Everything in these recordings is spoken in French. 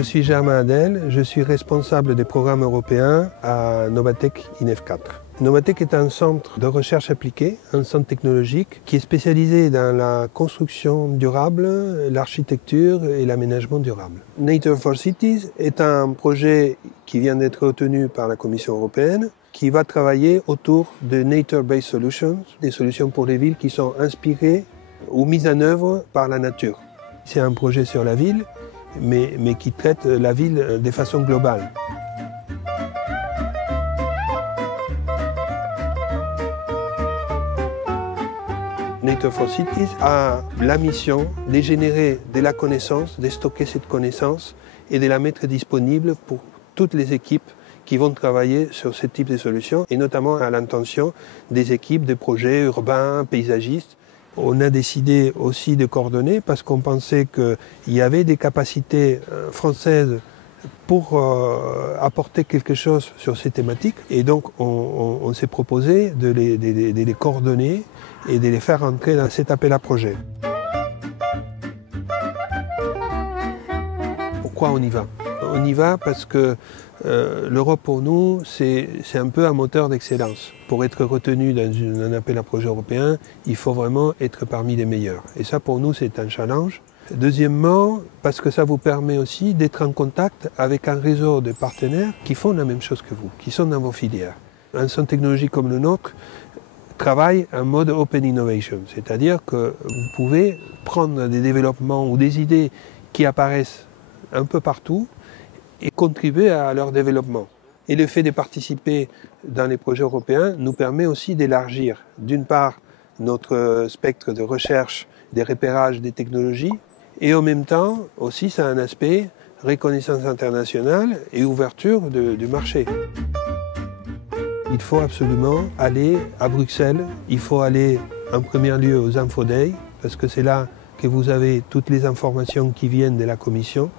Je suis Germain Adel, je suis responsable des programmes européens à Novatec INEF 4. Novatec est un centre de recherche appliquée, un centre technologique qui est spécialisé dans la construction durable, l'architecture et l'aménagement durable. Nature for Cities est un projet qui vient d'être retenu par la Commission européenne qui va travailler autour de Nature-Based Solutions, des solutions pour les villes qui sont inspirées ou mises en œuvre par la nature. C'est un projet sur la ville, mais qui traite la ville de façon globale. Nature for Cities a la mission de générer de la connaissance, de stocker cette connaissance et de la mettre disponible pour toutes les équipes qui vont travailler sur ce type de solutions, et notamment à l'intention des équipes de projets urbains, paysagistes. On a décidé aussi de coordonner parce qu'on pensait qu'il y avait des capacités françaises pour apporter quelque chose sur ces thématiques. Et donc on s'est proposé de les coordonner et de les faire entrer dans cet appel à projet. Pourquoi on y va ? On y va parce que l'Europe pour nous, c'est un peu un moteur d'excellence. Pour être retenu dans un appel à projet européen, il faut vraiment être parmi les meilleurs. Et ça pour nous, c'est un challenge. Deuxièmement, parce que ça vous permet aussi d'être en contact avec un réseau de partenaires qui font la même chose que vous, qui sont dans vos filières. Un centre technologique comme le nôtre travaille en mode Open Innovation, c'est-à-dire que vous pouvez prendre des développements ou des idées qui apparaissent un peu partout et contribuer à leur développement. Et le fait de participer dans les projets européens nous permet aussi d'élargir, d'une part, notre spectre de recherche, des repérages des technologies, et en même temps, aussi, ça a un aspect reconnaissance internationale et ouverture du marché. Il faut absolument aller à Bruxelles, il faut aller en premier lieu aux Info Days, parce que c'est là que vous avez toutes les informations qui viennent de la Commission,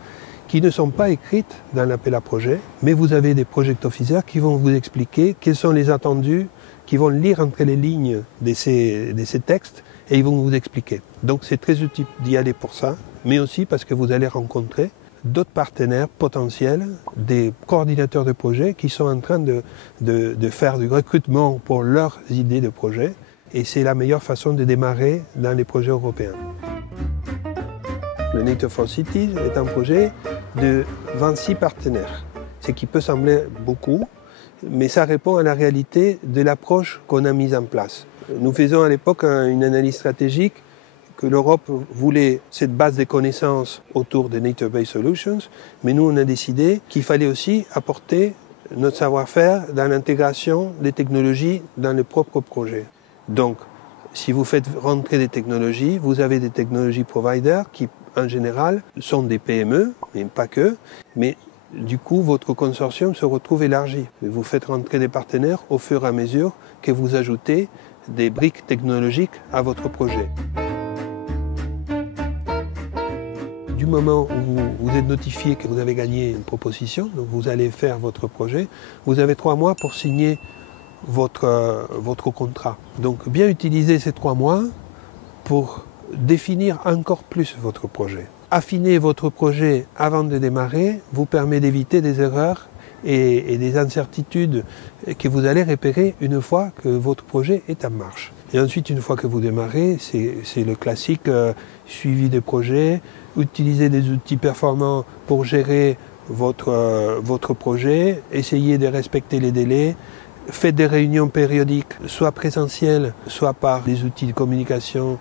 qui ne sont pas écrites dans l'appel à projet, mais vous avez des project officers qui vont vous expliquer quels sont les attendus, qui vont lire entre les lignes de ces textes, et ils vont vous expliquer. Donc c'est très utile d'y aller pour ça, mais aussi parce que vous allez rencontrer d'autres partenaires potentiels, des coordinateurs de projets qui sont en train de faire du recrutement pour leurs idées de projet, et c'est la meilleure façon de démarrer dans les projets européens. Le Nature for Cities est un projet de 26 partenaires, ce qui peut sembler beaucoup, mais ça répond à la réalité de l'approche qu'on a mise en place. Nous faisions à l'époque une analyse stratégique que l'Europe voulait cette base de connaissances autour des Nature-Based Solutions, mais nous on a décidé qu'il fallait aussi apporter notre savoir-faire dans l'intégration des technologies dans les propres projets. Donc, si vous faites rentrer des technologies, vous avez des technologies providers qui, en général, sont des PME, mais pas que, mais du coup, votre consortium se retrouve élargi. Vous faites rentrer des partenaires au fur et à mesure que vous ajoutez des briques technologiques à votre projet. Du moment où vous êtes notifié que vous avez gagné une proposition, donc vous allez faire votre projet, vous avez 3 mois pour signer votre contrat. Donc bien utiliser ces 3 mois pour définir encore plus votre projet. Affiner votre projet avant de démarrer vous permet d'éviter des erreurs et des incertitudes que vous allez repérer une fois que votre projet est en marche. Et ensuite, une fois que vous démarrez, c'est le classique suivi des projets, utiliser des outils performants pour gérer votre projet, essayer de respecter les délais, faites des réunions périodiques, soit présentielles, soit par des outils de communication,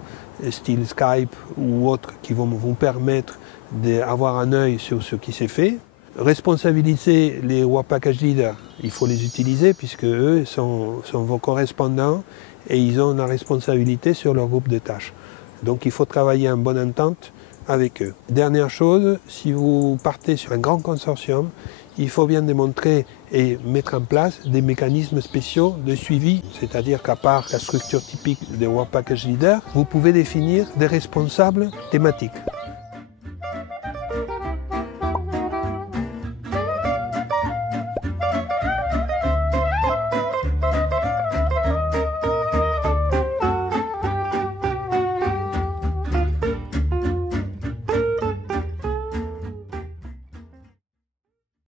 style Skype ou autres, qui vont vous permettre d'avoir un œil sur ce qui s'est fait. Responsabiliser les Work Package Leaders, il faut les utiliser puisque eux sont vos correspondants et ils ont la responsabilité sur leur groupe de tâches. Donc il faut travailler en bonne entente avec eux. Dernière chose, si vous partez sur un grand consortium, il faut bien démontrer et mettre en place des mécanismes spéciaux de suivi, c'est-à-dire qu'à part la structure typique des Work Package Leaders, vous pouvez définir des responsables thématiques.